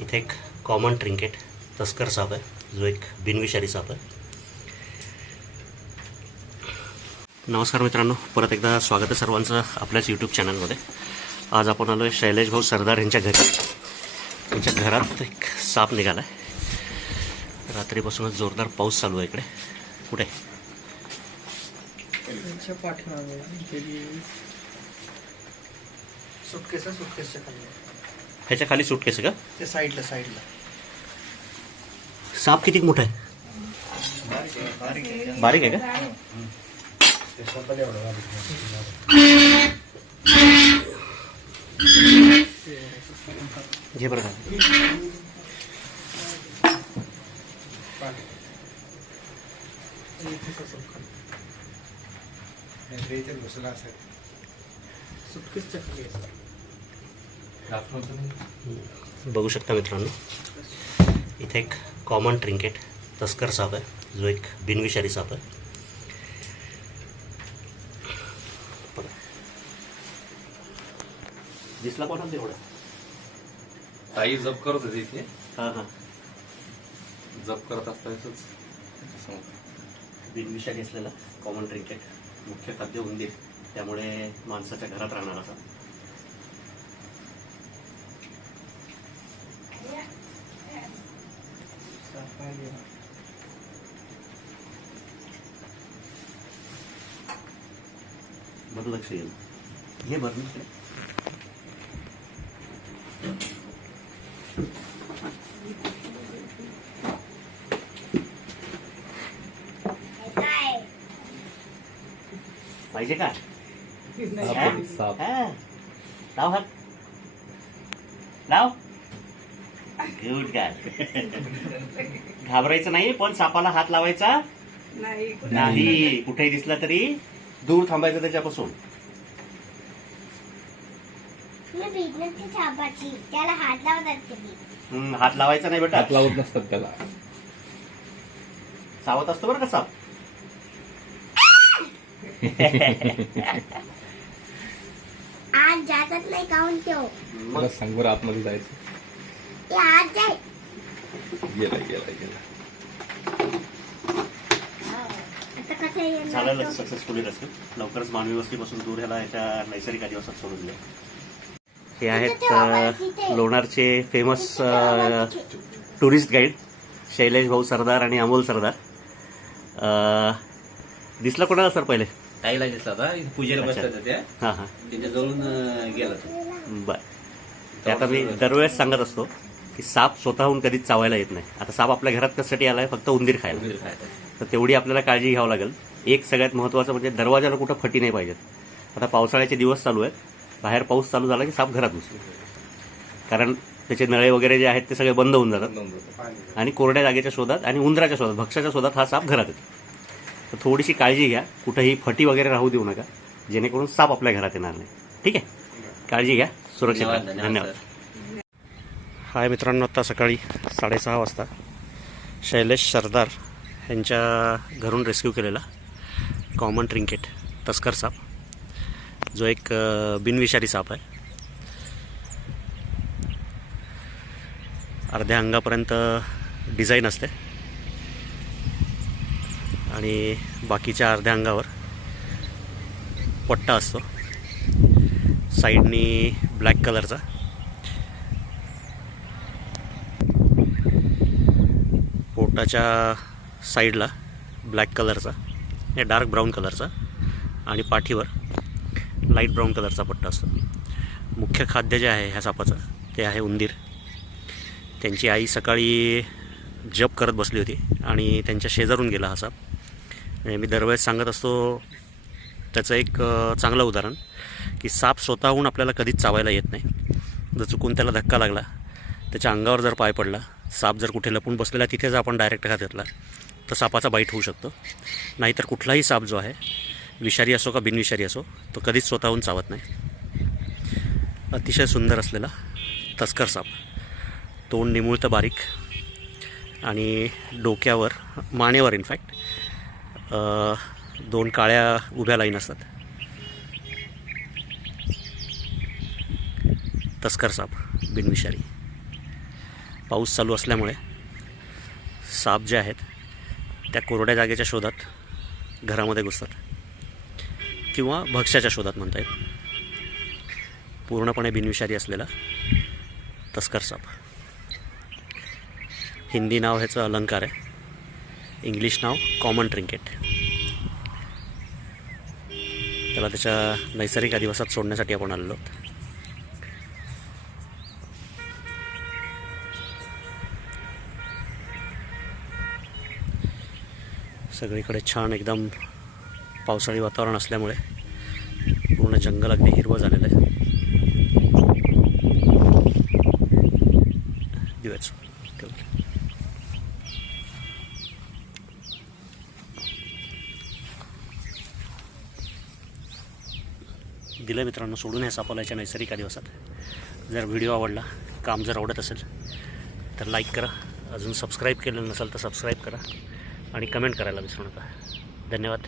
इथे एक common trinket तस्कर साप आहे, जो एक बिनविषारी साप आहे. नमस्कार मित्रांनो, परत एकदा स्वागत आहे सर्वांचं आपल्याच यूट्यूब चॅनलमध्ये. आज आपण आलो आहे शैलेश भाऊ सरदार यांच्या घरी. त्यांच्या घरात एक साप निघाला आहे. रात्रीपासूनच जोरदार पाऊस चालू आहे इकडे. कुठे ह्याच्या खाली सुटकेस का? ते साईडला साप किती मोठा आहे? बारीक आहे का? घे बरं का. बघू शकता मित्रांनो, इथे एक कॉमन ट्रिंकेट तस्कर साप आहे, जो एक बिनविषारी साप आहे. दिसला कोणाला तेवढा? ताई जप करत होती इथे. हां हां, जप करत असतानाच बिनविषारी असलेला कॉमन ट्रिंकेट, मुख्य खाद्य उंदीर, त्यामुळे माणसाच्या घरात राहणार असा. बरं लक्ष येईल. हे बरं पाहिजे का? साप लाव हात, लाव. Good guy. घाबरायचं नाही, पण सापाला हात लावायचा नाही. कुठेही दिसला तरी दूर थांबायचं त्याच्यापासून. त्याला हात लावतात. हात लावायचा नाही बेटा. हात लावत नसतात त्याला. सावत असतो बरं का साप. आज जातात नाही काऊन तो. मला सांग बरं, आतमध्ये जायचं. ते आज जाय. गेला आता कसं येणार झालं तो? Successfully rescue. लवकरच मानवी वस्तीपासून दूर ह्याला याच्या नैसर्गिक आदिवासात सोडून दिलं. हे आहेत लोणारचे फेमस टुरिस्ट गाईड शैलेश भाऊ सरदार आणि अमोल सरदार. दिसला कोणाला सर पहिले? ताईला दिसला होता, पूजेला अच्छा. बसल्या होत्या, हां हां, त्यांच्याजवळून गेला तो. बरं. ते आता मी दरवेळेस सांगत असतो की साप स्वतःहून कधीच चावायला येत नाही. आता साप आपल्या घरात कशासाठी आलाय? फक्त उंदीर खायला. उंदीर खायचा. तर तेवढी आपल्याला काळजी घ्यावं लागेल. एक सगळ्यात महत्त्वाचं म्हणजे दरवाजाला कुठं फटी नाही पाहिजेत. आता पावसाळ्याचे दिवस चालू आहेत, बाहेर पाऊस चालू झाला की साप घरात घुसतो. कारण त्याचे नळे वगैरे जे आहेत ते सगळे बंद होऊन जातात आणि कोरड्या जागेच्या शोधात आणि उंदराच्या शोधात, भक्ष्याच्या शोधात हा साप घरात येतो. तर थोडीशी काळजी घ्या, कुठेही फटी वगैरे राहू देऊ नका, जेणेकरून साप आपल्या घरात येणार नाही. ठीक आहे, काळजी घ्या, सुरक्षित राहा. धन्यवाद. सर. हाय मित्रांनो, आत्ता सकाळी 6:30 वाजता शैलेश सरदार यांच्या घरून रेस्क्यू केलेला कॉमन ट्रिंकेट तस्कर साप, जो एक बिनविषारी साप आहे. अर्ध्या अंगापर्यंत डिझाईन असते आणि बाकीच्या अर्ध्या अंगावर पट्टा असतो. साईडनी ब्लॅक कलरचा, पोटाच्या साईडला ब्लॅक कलरचा या डार्क ब्राऊन कलरचा आणि पाठीवर लाईट ब्राऊन कलरचा पट्टा असतो. मुख्य खाद्य जे आहे ह्या सापाचं ते आहे उंदीर. त्यांची आई सकाळी जप करत बसली होती आणि त्यांच्या शेजारून गेला हा साप. मी दरवेळेस सांगत असतो त्याचं एक चांगलं उदाहरण की साप स्वतःहून आपल्याला कधीच चावायला येत नाही. जर चुकून त्याला धक्का लागला, त्याच्या अंगावर जर पाय पडला, साप जर कुठे लपून बसलेला तिथेच आपण डायरेक्ट हात घेतला तर सापाचा बाईट होऊ शकतो. नाहीतर कुठलाही साप जो आहे, विषारी असो का बिनविषारी असो, तो कधीच स्वतःहून चावत नाही. अतिशय सुंदर असलेला तस्कर साप, तोंड निमुळतं बारीक आणि डोक्यावर, मानेवर इनफॅक्ट दोन काळ्या उभ्या लाईन असतात. तस्कर साप बिनविषारी. पाऊस चालू असल्यामुळे साप जे आहेत त्या कोरड्या जागेच्या शोधात घरामध्ये घुसतात किंवा भक्ष्याच्या शोधात म्हणता येईल. पूर्णपणे बिनविषारी असलेला तस्कर साप. हिंदी नाव ह्याचं अलंकार आहे, इंग्लिश नाव कॉमन ट्रिंकेट. त्याला त्याच्या नैसर्गिक अधिवासात सोडण्यासाठी आपण आलेलो आहोत. सगळीकडे छान एकदम पावसाळी वातावरण असल्यामुळे पूर्ण जंगल अगदी हिरवं झालेलं आहे. दिव्याचं दिलं मित्रांनो सोडून हे सापाला याच्या नैसर्गिक अधिवासात. जर व्हिडिओ आवडला, काम जर आवडत असेल तर लाईक करा, अजून सबस्क्राईब केलेलं नसेल तर सबस्क्राईब करा आणि कमेंट करायला विसरू नका. धन्यवाद.